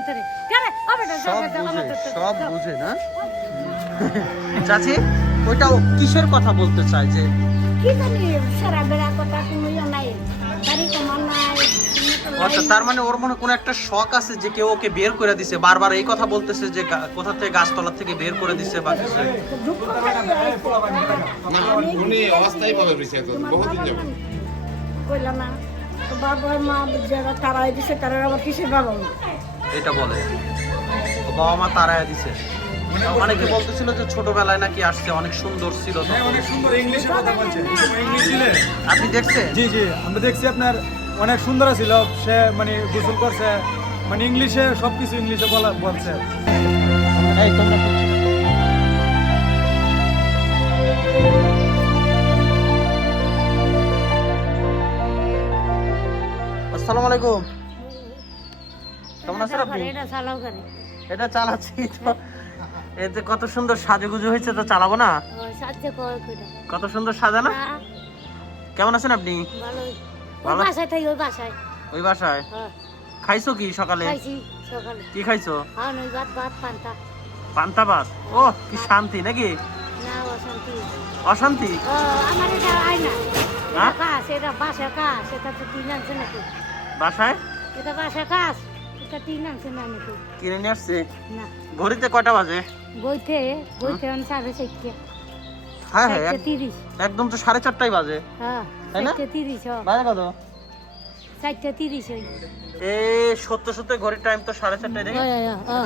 আন্তরে কেন আবেটা সব বুঝে না চাচি ওইটা কিসের কথা বলতে চায় যে কি জানি সারা বেড়া কথা শুনিও নাই বাড়ি কমান নাই আচ্ছা তার মানে ওর মনে কোনো একটা শখ আছে যে কেউ ওকে বের করে দিছে বারবার এই কথা বলতেছে যে কোথা থেকে গাছতলা থেকে বের করে দিছে বা কিছু উনি অস্থায়ীভাবে রয়েছে বহুদিন যাবত কইলা না তো বাবা মা যারা তারাই দিছে তারা আবার কিসের বাবা মা এটা বলে তো বাবা মা তারাই দিছে মানে কি বলতেছিল যে ছোটবেলায় নাকি আসছে অনেক সুন্দর ছিল অনেক সুন্দর ইংলিশে কথা বলছে ইংলিশ ছিলে আপনি দেখছেন জি জি আমরা দেখছি আপনার অনেক সুন্দর ছিল সে মানে গোসল করছে মানে ইংলিশে সবকিছু ইংলিশে বলছে এই তোমরা আসসালামু আলাইকুম কেমন আছেন আপনি এটা চালাও করে এটা চালাচ্ছি তো এতে কত সুন্দর সাজুগুজু হয়েছে তো চালাবো না সাজে কয় কইটা কত সুন্দর সাজানো কেমন আছেন আপনি ভালো ভালো? বাসায় থাকি ওই বাসায় ওই বাসায় হ্যাঁ খাইছো কি সকালে খাইছি সকালে কি খাইছো হ্যাঁ নই ভাত পান্তা পান্তা ভাত ও কি শান্তি নাকি না অশান্তি অশান্তি আমার এটা আয় না হ্যাঁ? কাজ এটা বাসা কাজ এটা তো তিন আনছে নাকি বাসায় এটা বাসা কাজ এটা তিন আনছে না নাকি কিনে নিয়ে আসছে না ঘড়িতে কয়টা বাজে বইতে আমি 4:30 হ্যাঁ হ্যাঁ 4:30 একদম তো 4:30টাই বাজে হ্যাঁ তাই না? 4:30 বাজে কত 4:30 হই এ সত্য সত্য ঘড়ির টাইম তো 4:30টাই দেখে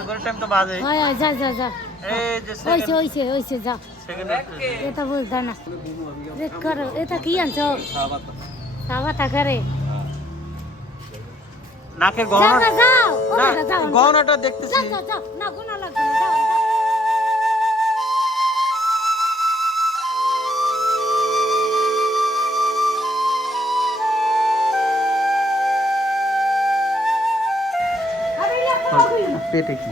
ঘড়ির টাইম তো বাজে যা যা যা এই যে ওইছে যা সেকেন্ড এটা বুঝতা না দেখ করো এটা কি আনছো সাবাতা করে নাকের যাও গহনা যাও না ওটা যাও গহনাটা দেখতেছি যাও যাও না গুনা লাগবে না যাও যাও পেটে কি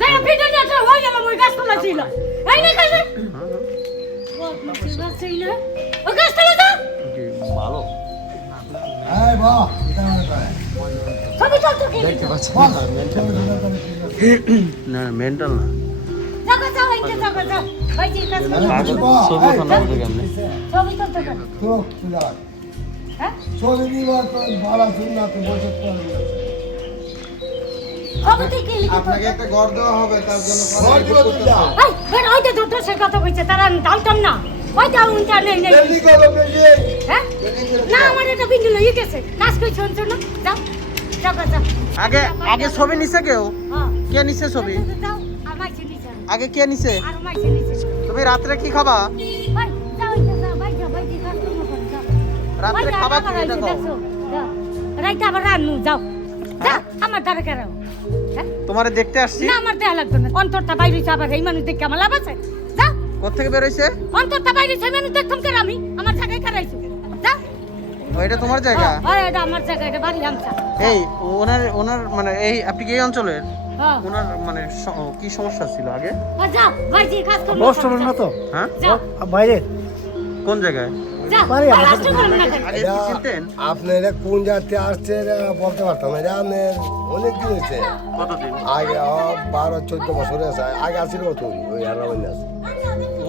যাই ভিডিও নিয়ে যাও ওই আমার ওই গাছতলা ছিল এই না কাছে ও গাছ ছিল ও গাছতলা যাও ভালো এই বাহ এটা মনে করে সবই চলতো কি দেখতে পাচ্ছি না মেন্টাল না যাও যাও এই যাও যাও ভাই জি কাজ করো ছবি ওঠানো হবে কেমনে সবই চলতো কেন তো তুলা হ্যাঁ চলে দিবা তো ভালো শুন না তো বসে করবে সবই তো কি লিখে আপনাকে একটা ঘর দেওয়া হবে তার জন্য ঘর দিবা তুলা এই বের ওইটা দুটো সে কথা কইছে তারা ডালতাম না ওইটা উনটা নেই নেই জলদি করো বেশি হ্যাঁ না আমার এটা বিন্দু লইয়ে গেছে কাজ কইছ অন্তর না যাও যাও যাও আগে আগে ছবি নিছে কেউ হ্যাঁ কে নিছে ছবি যাও আমার চিনিছে আগে কে নিছে আর আমার চিনিছে তুমি রাত্রে কি খাবা ভাই যাও এই যাও ভাই যাও ভাই কাজ করো যাও রাত্রে খাবা কি এটা কও রাইতে আবার রান্নু যাও যাও আমার দ্বারা কেন হ্যাঁ তোমারে দেখতে আসছি না আমার দেয়া লাগতো না অন্তরটা বাইরে আবার এই মানুষ দেখে আমার লাভ আছে যাও কোত্থেকে বের হইছে অন্তরটা বাইরে সেই মানুষ দেখতাম কেন আমি আমার জায়গায় কারাইছো যাও ওইটা তোমার জায়গা হ্যাঁ এটা আমার জায়গা এটা বাড়ি আমছা এই ওনার মানে এই আপনি কি এই অঞ্চলের হ্যাঁ ওনার মানে কি সমস্যা ছিল আগে যাও ভাই জি কাজ করো বর্তমান না তো হ্যাঁ যাও বাইরে কোন জায়গায় যাও লাস্ট করো না কেন আগে কি চিনতেন আপনারা কোন জাতি আসছে বলতে পারতাম না আপনার অনেক দিন হয়েছে কতদিন আগে 12-14 বছর আছে আগে আসছিল তো ওই হারাবাইন আছে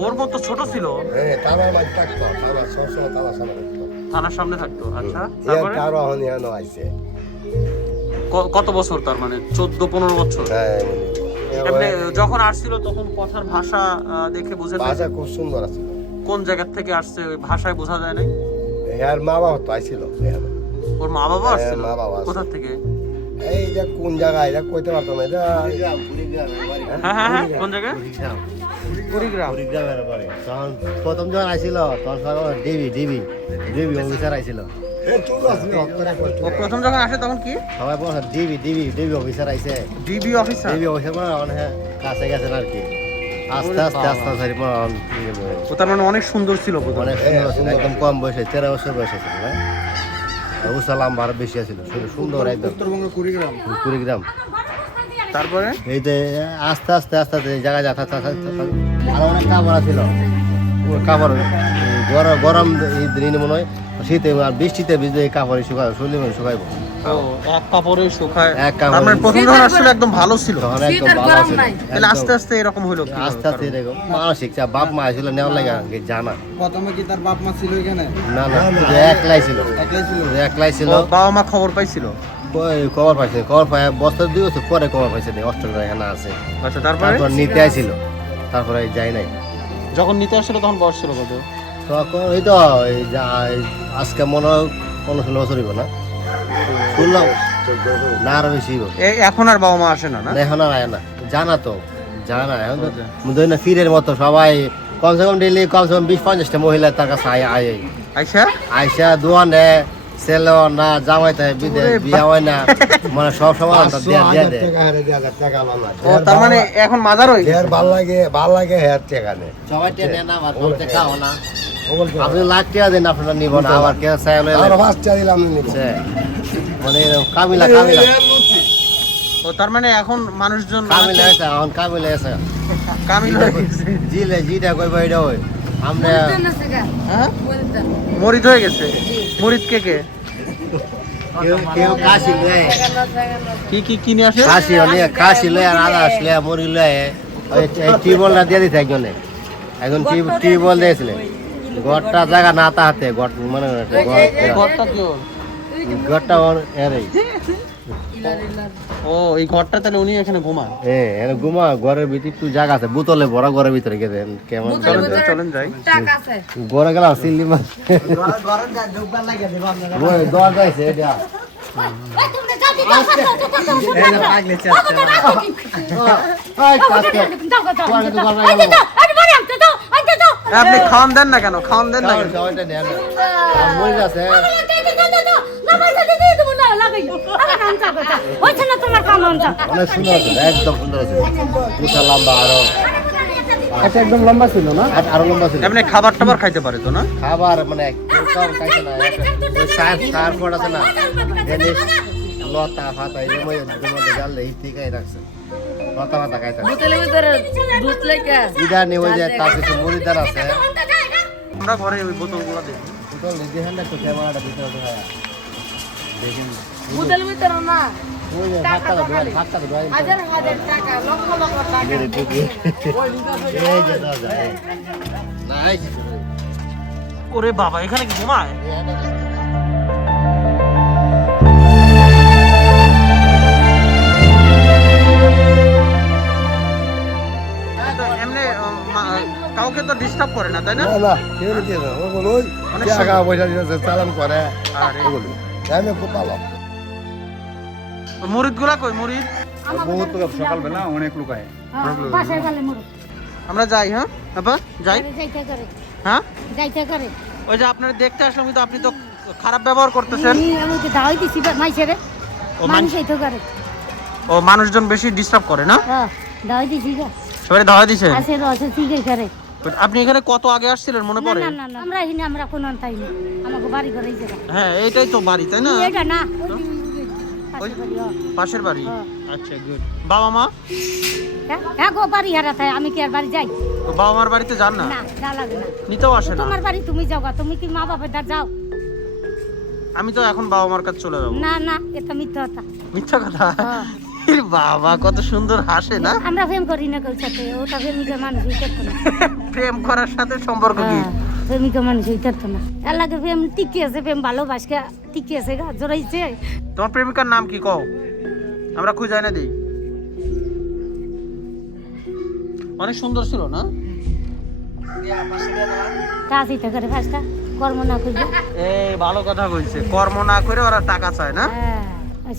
ওর মতো ছোট ছিল হ্যাঁ তারার মাঝে থাকতো তারা সবসময় তারা সামনে থাকতো থানার সামনে থাকতো আচ্ছা এর তারপরে তারা হন এখানে আইছে কত বছর তার মানে 14-15 বছর হ্যাঁ এমনি যখন আসছিল তখন কথার ভাষা দেখে বুঝে ভাষা পেয়েছেন খুব সুন্দর আছে কোন জায়গা থেকে আসছে ওই ভাষায় বোঝা যায় নাই এর মা বাবা তো আইছিল এখানে ওর মা বাবা হ্যাঁ, আসছিল মা বাবা আসছিল। কোথা থেকে এই যে কোন জায়গায় এটা কইতে পারতাম না এটা হ্যাঁ কোন জায়গায় কুড়িগ্রাম কুড়িগ্রামের বাড়ি তখন প্রথম যখন আইছিল তখন সবাই ডিবি অফিসার আইছিল এ চুল আছে ও প্রথম যখন আসে তখন কি সবাই বলছে ডিবি অফিসার আইছে ডিবি অফিসার ডিবি অফিসার মানে অনেক কাছে গেছেন আর কি আস্তে আস্তে ও তার মানে অনেক সুন্দর ছিল প্রথমে অনেক সুন্দর সুন্দর একদম কম বয়সে 13 বছর বয়সে ছিল না সালাম ভারত বেশি ছিল সুন্দর একদম উত্তরবঙ্গ কুড়িগ্রাম কুড়িগ্রাম তারপরে এই যে আস্তে আস্তে এই জায়গায় যাতা আর অনেক কাপড় ছিল কাপড় গরম এই দিন মনে হয় শীতে আর বৃষ্টিতে ভিজলে এই কাপড় শুকায় শরীর শুকাইব ও এক কাপড়ে শুকায় এক কাপড়ে। তার মানে প্রথম যখন আসলে একদম ভালো ছিল তখন একদম ভালো ছিল তাহলে আস্তে আস্তে এরকম হলো কি আস্তে আস্তে এরকম মানসিক চাপ বাপ মা ছিল নেওয়ার লাগে আগে জানা প্রথমে কি তার বাপ মা ছিল এখানে না না শুধু একলাই ছিল একলাই ছিল শুধু একলাই ছিল ও, বাবা মা খবর পাইছিল ওই খবর পাইছে খবর পাই বছর 2 বছর পরে খবর পাইছে যে অস্ট্রেলিয়া এখানে আছে আচ্ছা তারপরে তারপর নিতে আইছিল তারপরে যাই নাই যখন নিতে আসছিল তখন বয়স ছিল কত তখন ওই তো আজকে মনে হয় 15-16 বছর হইব না শুনলাম না আরো বেশি হইব এখন আর বাবা মা আসে না না এখন আর আয় না জানা তো জানা এখন তো ধরি না ফিরের মতো সবাই কমসে কম ডেলি কমসে কম 20-50টা মহিলা তার কাছে আয় আচ্ছা আইসা দোয়ানে ছেলে না জামাই থাকে বিদেশ বিয়া হয় না মানে সব সময় দিয়া দেয় ও তার মানে এখন মাজার হই হেয়ার ভাল লাগে হেয়ার টেকা নেই সবাই টেনে না আবার বলতে খাও না আপনি লাখ টাকা দেন আপনারা নিব না আবার কে চাইল আর 5 টাকা দিলাম নিব মানে কামিলা ও তার মানে এখন মানুষজন কামিলা আছে এখন কামিলা আছে কামিল হয়ে গেছে জিলে জিটা কইবা এটা হই আমরা হ্যাঁ মরিদ হয়ে গেছে মরিদ কে কে কেউ কাশি লয় কি কি কিনে আসে কাশি হলে কাশি লয় আর আদা আসলে মরি লয় ওই টিউবওয়েলটা দিয়ে দিতে একজন টিউবওয়েল দিয়েছিলেন ঘরটা জায়গা না তাহাতে ঘর মানে ঘরটা কি ওর? ঘরটা ওর এরই ও এই ঘরটা তাহলে উনি এখানে ঘুমান হ্যাঁ এখানে ঘুমা ঘরের ভিতরে একটু জায়গা আছে বোতলে ভরা ঘরের ভিতরে গেছেন কেমন চলেন যাই ঘরে গেলাম সিল্লি মাছ ওই দর যাইছে এটা আপনি খাওয়ান দেন না কেন খাওয়ান দেন না কেন সবাইটা নেন আর মরে যাচ্ছে অনেক সুন্দর আছে একদম সুন্দর আছে পুষা লম্বা আরো আচ্ছা একদম লম্বা ছিল না আরো লম্বা ছিল এমনি খাবার টাবার খাইতে পারে তো না খাবার মানে কেউ কাউ খাইছে না ওই সার ফোট আছে না জিনিস লতা ফাতা এর মধ্যে গালে এই ঠিকই রাখছে লতা ফাতা খাইতে ইদা নে ওই যে তার কিছু মুড়িদার আছে আমরা ঘরে ওই বোতলগুলো দেখি বোতল দেখেন না তো ক্যামেরাটা ভিতরে দেখা দেখেন বুতল ভিতর না ওই যে ফাটা দোয়া হাজার হাজার টাকা লক্ষ লক্ষ টাকা এই যে দাও যায় নাই ওরে বাবা এখানে কি ঘুমায় এমনি কাউকে তো ডিস্টার্ব করে না তাই না না কেউ নিতে না ওগুলো অনেক টাকা পয়সা দিয়েছে চালান করে আরে ওগুলো আমি খুব ভালো মুরিদ গুলা কই মুরিদ বহুত লোক সকালবেলা অনেক লোক আয় বাসায় গেলে মরো আমরা যাই হ্যাঁ আপা যাই যাইতে করে হ্যাঁ যাইতে করে ওই যে আপনারা দেখতে আসলাম কিন্তু আপনি তো খারাপ ব্যবহার করতেছেন আমাকে দাওয়াই দিছি মাইসেরে ও মানুষ এইতো করে ও মানুষজন বেশি ডিস্টার্ব করে না হ্যাঁ দাওয়াই দিছি গা সবাই ধাওয়া দিছেন আছে রসে ঠিকই করে আপনি এখানে কত আগে আসছিলেন মনে না পড়ে না না না, আমরা এখানে আমরা কোনো তাই না আমাকে বাড়ি করে এই জায়গা হ্যাঁ এইটাই তো বাড়ি তাই না এটা না ওই- পাশের বাড়ি, হ্যাঁ। পাশের বাড়ি হ্যাঁ। আচ্ছা গুড বাবা মা হ্যাঁ গো বাড়ি হারা তাই আমি কি আর বাড়ি যাই তো বাবা মার বাড়িতে যান না না যা লাগে না নিতেও আসে না তোমার বাড়ি তুমি যাও গা, তুমি কি মা বাবার দ্বার যাও আমি তো এখন বাবা মার কাছে চলে যাবো না না এটা মিথ্যা কথা মিথ্যা কথা হ্যাঁ। এর বাবা কত সুন্দর হাসে না আমরা প্রেম করি না কেউ সাথে ওটা প্রেমিকা মানুষ হইতে না প্রেম করার সাথে সম্পর্ক কি হ্যাঁ, প্রেমিকা মানুষ হইতে না এর লাগে প্রেম টিকে আছে প্রেম ভালোবাসকে টিকে আছে গা জোরাইছে তোমার প্রেমিকার নাম কি কও আমরা খুঁজে না দিই অনেক সুন্দর ছিল না কাজ হইতে করে পাঁচটা কর্ম না করবে এই ভালো কথা কইছে কর্ম না করে ওরা টাকা চায় না হ্যাঁ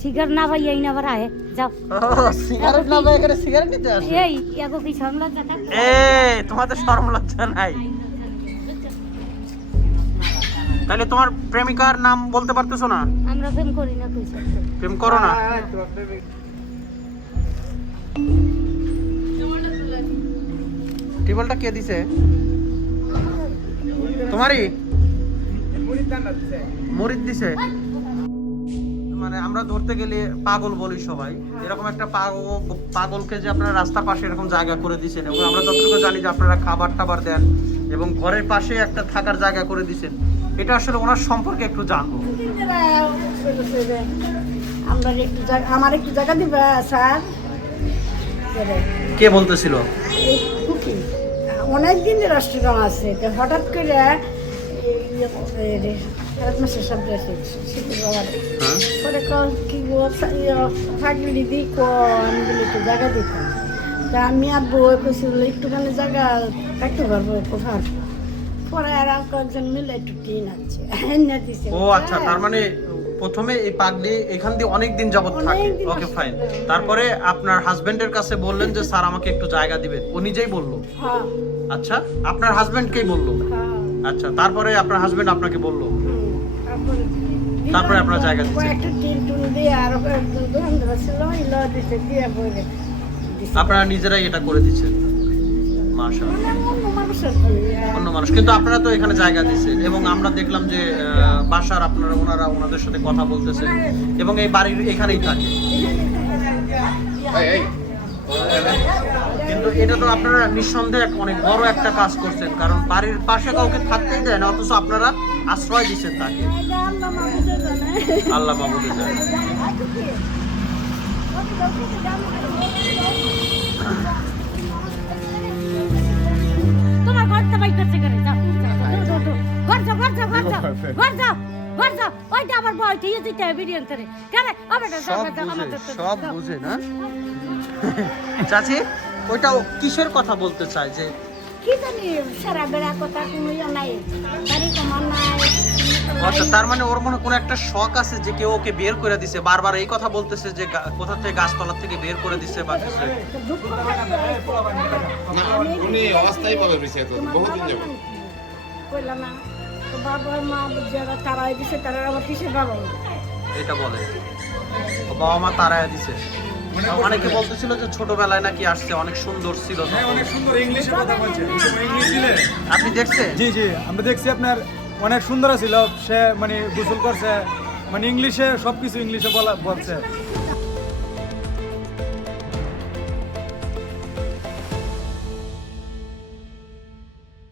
সিগার না ভাই এই না আবার আহে যাও ও সিগারেট না ভাই এখানে সিগারেট নিতে আসে এই এগো কি সামলা দেখা এই তোমাদের শরম লজ্জা নাই তাহলে তোমার প্রেমিকার নাম বলতে পারতেছো না আমরা প্রেম করি না কইছে প্রেম করো না টিবলটা কে দিছে তোমারই মরিদ দিছে মানে আমরা ধরতে গেলে পাগল বলি সবাই এরকম একটা পাগলকে যে আপনারা রাস্তার পাশে এরকম জায়গা করে দিয়েছেন এবং আমরা যতটুকু জানি যে আপনারা খাবার টাবার দেন এবং ঘরের পাশে একটা থাকার জায়গা করে দিয়েছেন এটা আসলে ওনার সম্পর্কে একটু জানবো আমরা একটু জায়গা, আমার একটু জায়গা দিবা স্যার? কে বলতেছিল? এই খুকি অনেক দিন রাষ্ট্রগ্রাম আছে, তো হঠাৎ করে মাসের সামনে শীতের বাবারে হ্যাঁ পরে কল কি গো ফাঁকলি দিদি কন বলে একটু জায়গা দিতাম, তা আমি আর বই কইছিল একটুখানি জায়গা কাটতে পারবো কোথাও, পরে আর কয়েকজন মিলে একটু টিন আছে এনে দিছে। ও আচ্ছা, তার মানে প্রথমে এই পাগলি এখান দিয়ে অনেক দিন যাবত থাকে। অনেকদিন ওকে আসছে। ফাইন। তারপরে আপনার হাজবেন্ডের কাছে বললেন যে স্যার আমাকে একটু জায়গা দিবেন, ও নিজেই বললো? হ্যাঁ আচ্ছা, আপনার হাজবেন্ডকেই বললো? হ্যাঁ আচ্ছা, তারপরে আপনার হাজবেন্ড আপনাকে বললো? তারপরে আপনার জায়গা দিচ্ছে? কয়েকটা টিন টুন দিয়ে আরো কয়েকজন দোকানদার ছিল ইলো দিছে দিয়ে বলে আপনারা নিজেরাই এটা করে দিচ্ছেন? মাশাআল্লাহ। অন্য মানুষের কি, অন্য মানুষ, কিন্তু আপনারা তো এখানে জায়গা দিচ্ছেন এবং আমরা দেখলাম যে বাসার আপনারা ওনারা ওনাদের সাথে কথা বলতেছেন এবং এই বাড়ির এখানেই থাকে, কিন্তু এটা তো আপনারা নিঃসন্দেহে অনেক বড় একটা কাজ করছেন, কারণ বাড়ির পাশে কাউকে থাকতেই দেয় না, অথচ আপনারা আশ্রয় দিচ্ছেন তাকে। এটা আল্লাহ মানুষের জানে। আল্লাহ মাহবুদে যায়। তোমার ঘরটা বাইক করছে করে যাও ঘর যাও ঘর যাও ঘর যাও ঘর যাও ঘর যাও, ওইটা আবার বয় ঠিক আছে এটা বিরিয়ানি করে কেন হবে না সব বুঝে না চাচি, ওইটা কিসের কথা বলতে চায় যে কি জানি সারা বেড়া কথা কোনো ইয়ে নাই, বাড়ি কমান নাই। আচ্ছা, তার মানে ওর মনে কোনো একটা শখ আছে যে কেউ ওকে বের করে দিছে, বারবার এই কথা বলতেছে যে কোথা থেকে গাছতলা থেকে বের করে দিছে বা কিছু। দুঃখ উনি অস্থায়ীভাবে রয়েছে বহুদিন যাবো। কইলা না তো বাবা মা যারা তারাই দিছে তারা আবার কিসের বাবা মা? এটা বলে ও বাবা মা তারাই দিছে। অনেকে বলতেছিল যে ছোটবেলায় নাকি আসছে, অনেক সুন্দর ছিল হ্যাঁ, তখন। অনেক সুন্দর ইংলিশে কথা বলছে। ইংলিশ দিলে আপনি দেখছেন? জি জি, আমরা দেখছি আপনার অনেক সুন্দর ছিল, সে মানে গোসল করছে, মানে ইংলিশে সবকিছু ইংলিশে বলছে।